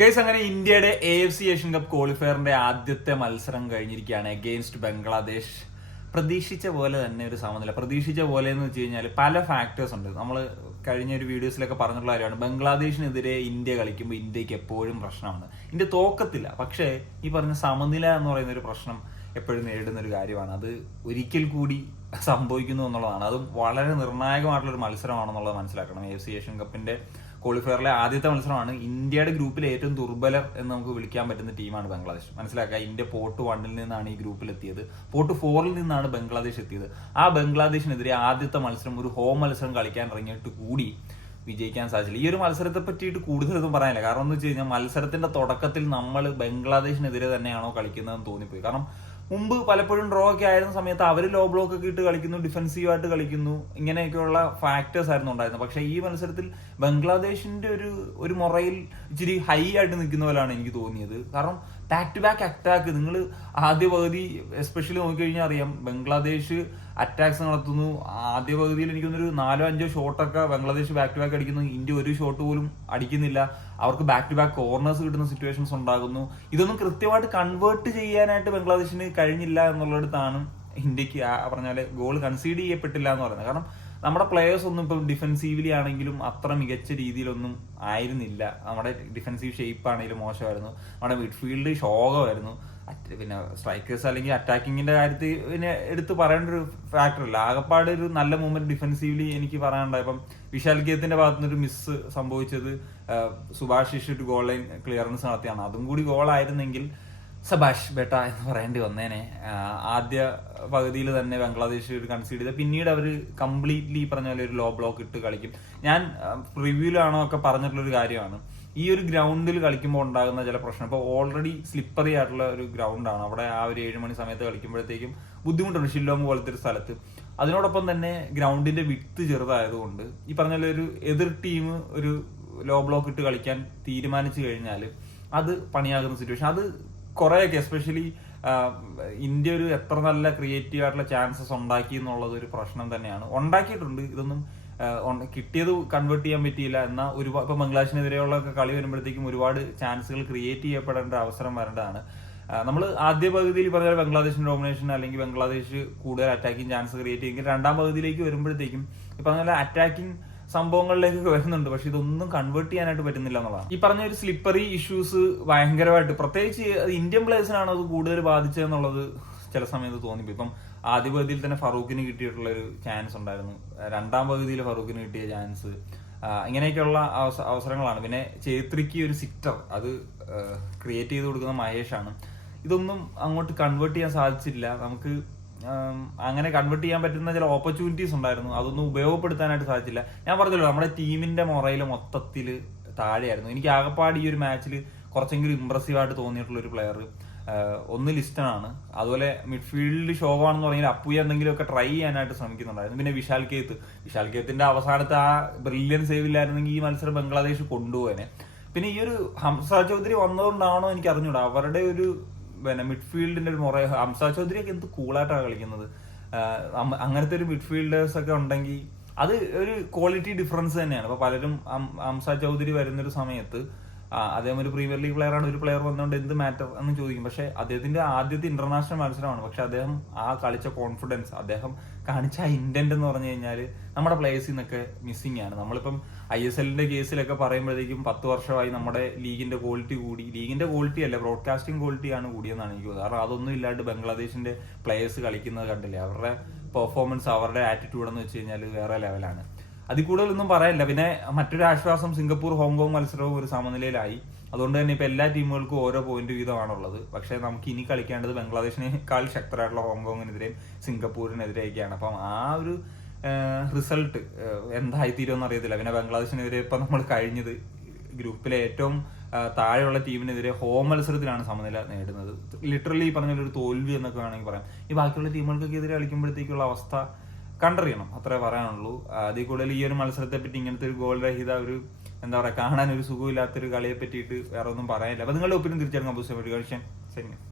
Guys, അങ്ങനെ ഇന്ത്യയുടെ AFC Asian cup ക്വാളിഫയറിന്റെ ആദ്യത്തെ മത്സരം കഴിഞ്ഞിരിക്കുകയാണ് അഗെയിൻസ്റ്റ് ബംഗ്ലാദേശ്. പ്രതീക്ഷിച്ച പോലെ തന്നെ ഒരു സമനില. പ്രതീക്ഷിച്ച പോലെ എന്ന് വെച്ച് കഴിഞ്ഞാൽ പല ഫാക്ടേഴ്സ് ഉണ്ട്. നമ്മൾ കഴിഞ്ഞ ഒരു വീഡിയോസിലൊക്കെ പറഞ്ഞിട്ടുള്ള കാര്യമാണ്, ബംഗ്ലാദേശിനെതിരെ ഇന്ത്യ കളിക്കുമ്പോൾ ഇന്ത്യക്ക് എപ്പോഴും പ്രശ്നമാണ്. ഇന്ത്യ തോക്കത്തില്ല, പക്ഷേ ഈ പറഞ്ഞ സമനില എന്ന് പറയുന്ന ഒരു പ്രശ്നം എപ്പോഴും നേരിടുന്ന ഒരു കാര്യമാണ്. അത് ഒരിക്കൽ കൂടി സംഭവിക്കുന്നു എന്നുള്ളതാണ്. അതും വളരെ നിർണായകമായിട്ടുള്ളൊരു മത്സരമാണെന്നുള്ളത് മനസ്സിലാക്കണം. AFC ഏഷ്യൻ കപ്പിന്റെ ക്വാളിഫയറിലെ ആദ്യത്തെ മത്സരമാണ്. ഇന്ത്യയുടെ ഗ്രൂപ്പിലെ ഏറ്റവും ദുർബലർ എന്ന് നമുക്ക് വിളിക്കാൻ പറ്റുന്ന ടീമാണ് ബംഗ്ലാദേശ്. മനസ്സിലാക്കുക, ഇന്ത്യ പോർട്ട് 1 നിന്നാണ് ഈ ഗ്രൂപ്പിൽ എത്തിയത്. പോർട്ട് 4 നിന്നാണ് ബംഗ്ലാദേശ് എത്തിയത്. ആ ബംഗ്ലാദേശിനെതിരെ ആദ്യത്തെ മത്സരം ഒരു ഹോം മത്സരം കളിക്കാൻ ഇറങ്ങിയിട്ട് കൂടി വിജയിക്കാൻ സാധിച്ചില്ല. ഈ ഒരു മത്സരത്തെ പറ്റിയിട്ട് കൂടുതലൊന്നും പറയാനില്ല. കാരണം എന്ന് വെച്ച് കഴിഞ്ഞാൽ മത്സരത്തിന്റെ തുടക്കത്തിൽ നമ്മൾ ബംഗ്ലാദേശിനെതിരെ തന്നെയാണോ കളിക്കുന്നതെന്ന് തോന്നിപ്പോയി. കാരണം മുമ്പ് പലപ്പോഴും ഡ്രോ ഒക്കെ ആയിരുന്ന സമയത്ത് അവർ ലോ ബ്ലോക്ക് ഒക്കെ ഇട്ട് കളിക്കുന്നു, ഡിഫെൻസീവായിട്ട് കളിക്കുന്നു, ഇങ്ങനെയൊക്കെയുള്ള ഫാക്ടേഴ്സ് ആയിരുന്നു ഉണ്ടായിരുന്നത്. പക്ഷേ ഈ മത്സരത്തിൽ ബംഗ്ലാദേശിന്റെ ഒരു മുറയിൽ ഇച്ചിരി ഹൈ ആയിട്ട് നിൽക്കുന്ന പോലെയാണ് എനിക്ക് തോന്നിയത്. കാരണം ബാക്ക് ടു ബാക്ക് അറ്റാക്ക്, നിങ്ങൾ ആദ്യ പകുതി എസ്പെഷ്യലി നോക്കിക്കഴിഞ്ഞാൽ അറിയാം, ബംഗ്ലാദേശ് അറ്റാക്സ് നടത്തുന്നു. ആദ്യ പകുതിയിൽ എനിക്കൊന്നൊരു 4-5 ഷോട്ടൊക്കെ ബംഗ്ലാദേശ് ബാക്ക് ടു ബാക്ക് അടിക്കുന്നു. ഇന്ത്യ ഒരു ഷോട്ട് പോലും അടിക്കുന്നില്ല. അവർക്ക് ബാക്ക് ടു ബാക്ക് കോർണേഴ്സ് കിട്ടുന്ന സിറ്റുവേഷൻസ് ഉണ്ടാകുന്നു. ഇതൊന്നും കൃത്യമായിട്ട് കൺവേർട്ട് ചെയ്യാനായിട്ട് ബംഗ്ലാദേശിന് കഴിഞ്ഞില്ല എന്നുള്ളിടത്താണ് ഇന്ത്യക്ക് പറഞ്ഞാല് ഗോൾ കൺസീഡ് ചെയ്യപ്പെട്ടില്ല എന്ന് പറയുന്നത്. കാരണം നമ്മുടെ പ്ലേയേഴ്സ് ഒന്നും ഇപ്പം ഡിഫെൻസീവ്ലി ആണെങ്കിലും അത്ര മികച്ച രീതിയിലൊന്നും ആയിരുന്നില്ല. നമ്മുടെ ഡിഫെൻസീവ് ഷേപ്പ് ആണെങ്കിലും മോശമായിരുന്നു. നമ്മുടെ മിഡ്ഫീൽഡ് ശോകമായിരുന്നു. പിന്നെ സ്ട്രൈക്കേഴ്സ് അല്ലെങ്കിൽ അറ്റാക്കിങ്ങിന്റെ കാര്യത്തിൽ പിന്നെ എടുത്ത് പറയേണ്ട ഒരു ഫാക്ടർ ഇല്ല. ആകപ്പാട് ഒരു നല്ല മൂവ്മെന്റ് ഡിഫെൻസീവ്ലി എനിക്ക് പറയാനുണ്ടായി. ഇപ്പം വിശാൽ ഗേത്തിന്റെ ഭാഗത്തുനിന്ന് ഒരു മിസ് സംഭവിച്ചത് സുഭാഷിഷ് ഒരു ഗോൾ ലൈൻ ക്ലിയറൻസ് നടത്തിയാണ്. അതും കൂടി ഗോളായിരുന്നെങ്കിൽ സബാഷ് ബേട്ട എന്ന് പറയേണ്ടി വന്നേനെ. ആദ്യ പകുതിയിൽ തന്നെ ബംഗ്ലാദേശ് ഒരു കൺസീഡ് ചെയ്ത് പിന്നീട് അവർ കംപ്ലീറ്റ്ലി പറഞ്ഞ പോലെ ഒരു ലോ ബ്ലോക്ക് ഇട്ട് കളിക്കും. ഞാൻ റിവ്യൂലാണോ ഒക്കെ പറഞ്ഞിട്ടുള്ളൊരു കാര്യമാണ്, ഈ ഒരു ഗ്രൗണ്ടിൽ കളിക്കുമ്പോൾ ഉണ്ടാകുന്ന ചില പ്രശ്നം. ഇപ്പോൾ ഓൾറെഡി സ്ലിപ്പറി ആയിട്ടുള്ള ഒരു ഗ്രൗണ്ടാണ്. അവിടെ ആ ഒരു 7 മണി സമയത്ത് കളിക്കുമ്പോഴത്തേക്കും ബുദ്ധിമുട്ടുണ്ട്, ഷില്ലോങ് പോലത്തെ ഒരു സ്ഥലത്ത്. അതിനോടൊപ്പം തന്നെ ഗ്രൗണ്ടിന്റെ വിഡ്ത്ത് ചെറുതായതുകൊണ്ട് ഈ പറഞ്ഞ പോലെ ഒരു എതിർ ടീം ഒരു ലോ ബ്ലോക്ക് ഇട്ട് കളിക്കാൻ തീരുമാനിച്ചു കഴിഞ്ഞാൽ അത് പണിയാകുന്ന സിറ്റുവേഷൻ. അത് കുറേയൊക്കെ എസ്പെഷ്യലി ഇന്ത്യ ഒരു എത്ര നല്ല ക്രിയേറ്റീവ് ആയിട്ടുള്ള ചാൻസസ് ഉണ്ടാക്കി എന്നുള്ളത് ഒരു പ്രശ്നം തന്നെയാണ്. ഉണ്ടാക്കിയിട്ടുണ്ട്, ഇതൊന്നും കിട്ടിയത് കൺവേർട്ട് ചെയ്യാൻ പറ്റിയില്ല. എന്നാൽ ഒരുപാട് ഇപ്പൊ ബംഗ്ലാദേശിനെതിരെയുള്ള കളി വരുമ്പോഴത്തേക്കും ഒരുപാട് ചാൻസുകൾ ക്രിയേറ്റ് ചെയ്യപ്പെടേണ്ട അവസരം വരേണ്ടതാണ്. നമ്മൾ ആദ്യ പകുതിയിൽ പറഞ്ഞാൽ ബംഗ്ലാദേശിന്റെ ഡോമിനേഷൻ അല്ലെങ്കിൽ ബംഗ്ലാദേശ് കൂടുതൽ അറ്റാക്കിംഗ് ചാൻസ് ക്രിയേറ്റ് ചെയ്യും. രണ്ടാം പകുതിയിലേക്ക് വരുമ്പോഴത്തേക്കും ഈ പറഞ്ഞ അറ്റാക്കിംഗ് സംഭവങ്ങളിലേക്ക് വരുന്നുണ്ട്, പക്ഷെ ഇതൊന്നും കൺവേർട്ട് ചെയ്യാനായിട്ട് പറ്റുന്നില്ല എന്നുള്ളതാണ്. ഈ പറഞ്ഞ ഒരു സ്ലിപ്പറി ഇഷ്യൂസ് ഭയങ്കരമായിട്ട്, പ്രത്യേകിച്ച് ഇന്ത്യൻ പ്ലേയേഴ്സിനാണ് അത് കൂടുതൽ ബാധിച്ചതെന്നുള്ളത് ചില സമയത്ത് തോന്നിപ്പോ. ഇപ്പം ആദ്യ പകുതിയിൽ തന്നെ ഫറൂഖിന് കിട്ടിയിട്ടുള്ള ഒരു ചാൻസ് ഉണ്ടായിരുന്നു. രണ്ടാം പകുതിയിൽ ഫറൂഖിന് കിട്ടിയ ചാൻസ്, ഇങ്ങനെയൊക്കെയുള്ള അവസരങ്ങളാണ്. പിന്നെ ചേത്രിക്ക് ഒരു സിറ്റർ അത് ക്രിയേറ്റ് ചെയ്ത് കൊടുക്കുന്ന മഹേഷാണ്. ഇതൊന്നും അങ്ങോട്ട് കൺവേർട്ട് ചെയ്യാൻ സാധിച്ചില്ല. നമുക്ക് അങ്ങനെ കൺവേർട്ട് ചെയ്യാൻ പറ്റുന്ന ചില ഓപ്പർച്യൂണിറ്റീസ് ഉണ്ടായിരുന്നു, അതൊന്നും ഉപയോഗപ്പെടുത്താനായിട്ട് സാധിച്ചില്ല. ഞാൻ പറഞ്ഞല്ലോ, നമ്മുടെ ടീമിന്റെ മൊറയിൽ മൊത്തത്തിൽ താഴെയായിരുന്നു. എനിക്ക് ആകപ്പാട് ഈ ഒരു മാച്ചിൽ കുറച്ചെങ്കിലും ഇംപ്രസീവ് ആയിട്ട് തോന്നിയിട്ടുള്ള ഒരു പ്ലെയർ ഒന്ന് ലിസ്റ്റനാണ്. അതുപോലെ മിഡ്ഫീൽഡ് ശോകമാണെന്ന് പറഞ്ഞാൽ അപ്പുയ എന്തെങ്കിലുമൊക്കെ ട്രൈ ചെയ്യാനായിട്ട് ശ്രമിക്കുന്നുണ്ടായിരുന്നു. പിന്നെ വിശാൽ കേത്തിന്റെ അവസാനത്തെ ആ ബ്രില്യൻ സേവ് ഇല്ലായിരുന്നെങ്കിൽ ഈ മത്സരം ബംഗ്ലാദേശ് കൊണ്ടുപോകാനെ. പിന്നെ ഈ ഒരു ഹംസ ചൗധരി വന്നതുകൊണ്ടാണോ എനിക്ക് അറിഞ്ഞൂടാ, അവരുടെ ഒരു പിന്നെ മിഡ്ഫീൽഡിന്റെ ഒരു മുറ. ഹംസ ചൗധരിയൊക്കെ എന്ത് കൂളായിട്ടാണ് കളിക്കുന്നത്. അങ്ങനത്തെ ഒരു മിഡ്ഫീൽഡേഴ്സ് ഒക്കെ ഉണ്ടെങ്കിൽ അത് ഒരു ക്വാളിറ്റി ഡിഫറൻസ് തന്നെയാണ്. ഇപ്പൊ പലരും ഹംസ ചൗധരി വരുന്നൊരു സമയത്ത് അദ്ദേഹം ഒരു പ്രീമിയർ ലീഗ് പ്ലെയർ ആണ്, ഒരു പ്ലെയർ വന്നുകൊണ്ട് എന്ത് മാറ്റർ എന്ന് ചോദിക്കും. പക്ഷെ അദ്ദേഹത്തിന്റെ ആദ്യത്തെ ഇന്റർനാഷണൽ മത്സരമാണ്. പക്ഷെ അദ്ദേഹം ആ കളിച്ച കോൺഫിഡൻസ്, അദ്ദേഹം കാണിച്ച ആ ഇന്റന്റ് എന്ന് പറഞ്ഞു കഴിഞ്ഞാൽ നമ്മുടെ പ്ലേയേഴ്സിൽ നിന്നൊക്കെ മിസ്സിംഗ് ആണ്. നമ്മളിപ്പം ISLന്റെ കേസിലൊക്കെ പറയുമ്പോഴത്തേക്കും 10 വർഷമായി നമ്മുടെ ലീഗിന്റെ ക്വാളിറ്റി കൂടി. ലീഗിന്റെ ക്വാളിറ്റി അല്ല, ബ്രോഡ്കാസ്റ്റിംഗ് ക്വാളിറ്റിയാണ് കൂടിയെന്നാണ് എനിക്ക് തോന്നുന്നത്. കാരണം അതൊന്നും ഇല്ലാണ്ട് ബംഗ്ലാദേശിന്റെ പ്ലേയേഴ്സ് കളിക്കുന്നത് കണ്ടില്ലേ. അവരുടെ പെർഫോമൻസ്, അവരുടെ ആറ്റിറ്റ്യൂഡ് എന്ന് വെച്ച് കഴിഞ്ഞാൽ വേറെ ലെവലാണ്. അതിൽ കൂടുതലൊന്നും പറയാനില്ല. പിന്നെ മറ്റൊരു ആശ്വാസം, സിംഗപ്പൂർ ഹോങ്കോങ് മത്സരവും ഒരു സമനിലയിലായി. അതുകൊണ്ട് തന്നെ ഇപ്പൊ എല്ലാ ടീമുകൾക്കും ഓരോ പോയിന്റ് വീതമാണുള്ളത്. പക്ഷെ നമുക്ക് ഇനി കളിക്കേണ്ടത് ബംഗ്ലാദേശിനേക്കാൾ ശക്തരായിട്ടുള്ള ഹോങ്കോങ്ങിനെതിരെയും സിംഗപ്പൂരിനെതിരെയൊക്കെയാണ്. അപ്പം ആ ഒരു റിസൾട്ട് എന്തായിത്തീരുമെന്ന് അറിയത്തില്ല. പിന്നെ ബംഗ്ലാദേശിനെതിരെ ഇപ്പൊ നമ്മൾ കഴിഞ്ഞത് ഗ്രൂപ്പിലെ ഏറ്റവും താഴെയുള്ള ടീമിനെതിരെ ഹോം മത്സരത്തിലാണ് സമനില നേടുന്നത്. ലിറ്ററലി പറഞ്ഞൊരു തോൽവി എന്നൊക്കെ വേണമെങ്കിൽ പറയാം. ഈ ബാക്കിയുള്ള ടീമുകൾക്കൊക്കെ എതിരെ കളിക്കുമ്പോഴത്തേക്കുള്ള അവസ്ഥ കണ്ടറിയണം, അത്രേ പറയാനുള്ളൂ. അതിൽ കൂടുതൽ ഈ ഒരു മത്സരത്തെ പറ്റി ഇങ്ങനത്തെ ഒരു ഗോൾ രഹിത ഒരു എന്താ പറയാ, കാണാൻ ഒരു സുഖമില്ലാത്തൊരു കളിയെ പറ്റിയിട്ട് വേറെ ഒന്നും പറയാനില്ല. അപ്പൊ നിങ്ങളുടെ ഒപ്പീനിയൻ തീർച്ചയായിട്ടും കമ്പോസ് ചെയ്യാൻ. ശരി.